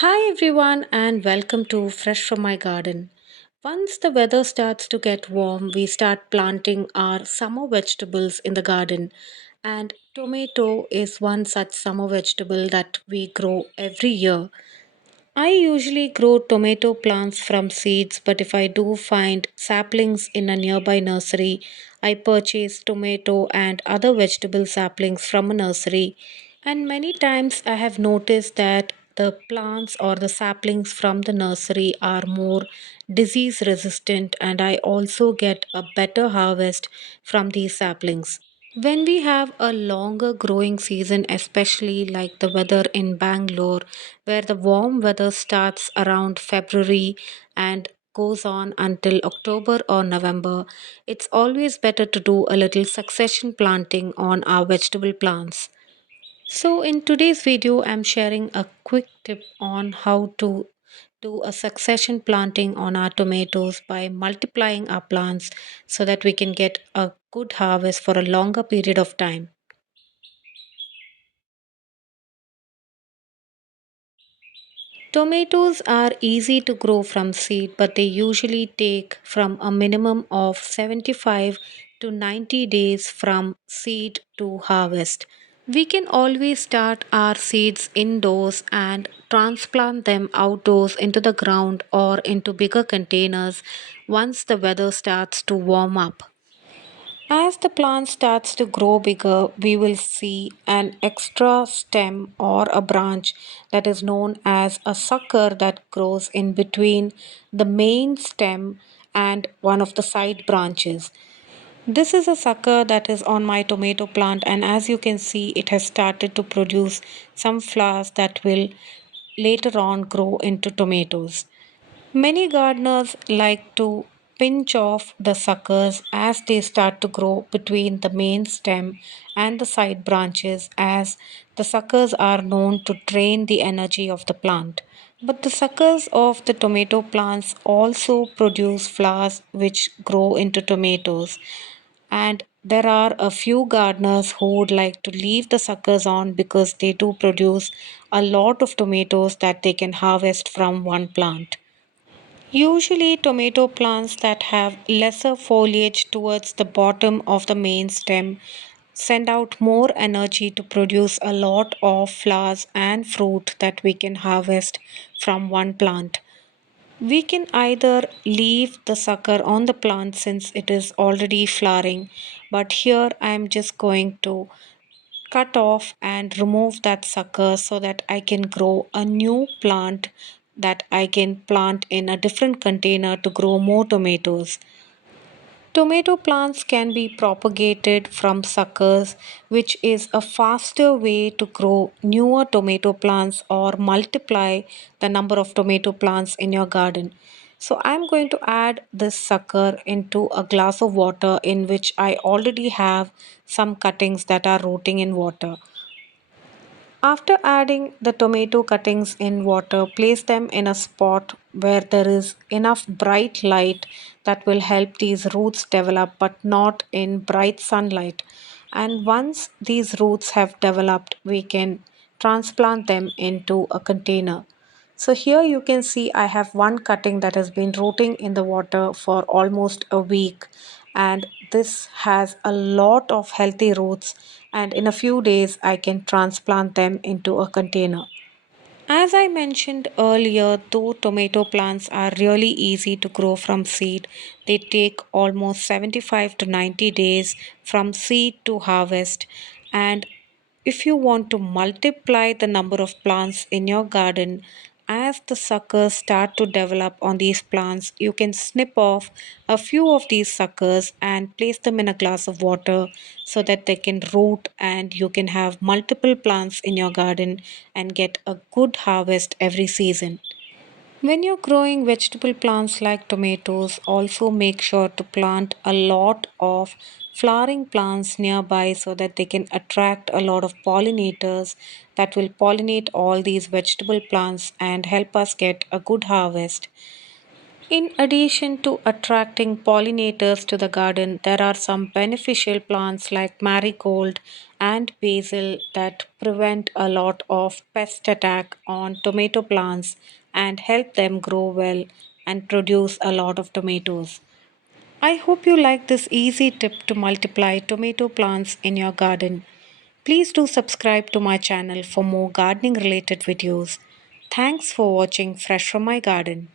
Hi everyone and welcome to Fresh from My Garden. Once the weather starts to get warm, we start planting our summer vegetables in the garden. And tomato is one such summer vegetable that we grow every year. I usually grow tomato plants from seeds, but if I do find saplings in a nearby nursery, I purchase tomato and other vegetable saplings from a nursery. And many times I have noticed that the plants or the saplings from the nursery are more disease resistant, and I also get a better harvest from these saplings. When we have a longer growing season, especially like the weather in Bangalore, where the warm weather starts around February and goes on until October or November, it's always better to do a little succession planting on our vegetable plants. So, in today's video, I'm sharing a quick tip on how to do a succession planting on our tomatoes by multiplying our plants so that we can get a good harvest for a longer period of time. Tomatoes are easy to grow from seed, but they usually take from a minimum of 75 to 90 days from seed to harvest. We can always start our seeds indoors and transplant them outdoors into the ground or into bigger containers once the weather starts to warm up. As the plant starts to grow bigger, we will see an extra stem or a branch that is known as a sucker that grows in between the main stem and one of the side branches. This is a sucker that is on my tomato plant, and as you can see, it has started to produce some flowers that will later on grow into tomatoes. Many gardeners like to pinch off the suckers as they start to grow between the main stem and the side branches, as the suckers are known to drain the energy of the plant. But the suckers of the tomato plants also produce flowers which grow into tomatoes. And there are a few gardeners who would like to leave the suckers on because they do produce a lot of tomatoes that they can harvest from one plant. Usually, tomato plants that have lesser foliage towards the bottom of the main stem send out more energy to produce a lot of flowers and fruit that we can harvest from one plant. We can either leave the sucker on the plant since it is already flowering, but here I am just going to cut off and remove that sucker so that I can grow a new plant that I can plant in a different container to grow more tomatoes. Tomato plants can be propagated from suckers, which is a faster way to grow newer tomato plants or multiply the number of tomato plants in your garden. So, I'm going to add this sucker into a glass of water in which I already have some cuttings that are rooting in water. After adding the tomato cuttings in water, place them in a spot where there is enough bright light that will help these roots develop, but not in bright sunlight. And once these roots have developed, we can transplant them into a container. So here you can see I have one cutting that has been rooting in the water for almost a week, and this has a lot of healthy roots, and in a few days I can transplant them into a container. As I mentioned earlier, though tomato plants are really easy to grow from seed, they take almost 75 to 90 days from seed to harvest. And if you want to multiply the number of plants in your garden, as the suckers start to develop on these plants, you can snip off a few of these suckers and place them in a glass of water so that they can root and you can have multiple plants in your garden and get a good harvest every season. When you're growing vegetable plants like tomatoes, also make sure to plant a lot of flowering plants nearby so that they can attract a lot of pollinators that will pollinate all these vegetable plants and help us get a good harvest. In addition to attracting pollinators to the garden, there are some beneficial plants like marigold and basil that prevent a lot of pest attack on tomato plants and help them grow well and produce a lot of tomatoes. I hope you like this easy tip to multiply tomato plants in your garden. Please do subscribe to my channel for more gardening related videos. Thanks for watching Fresh from my garden.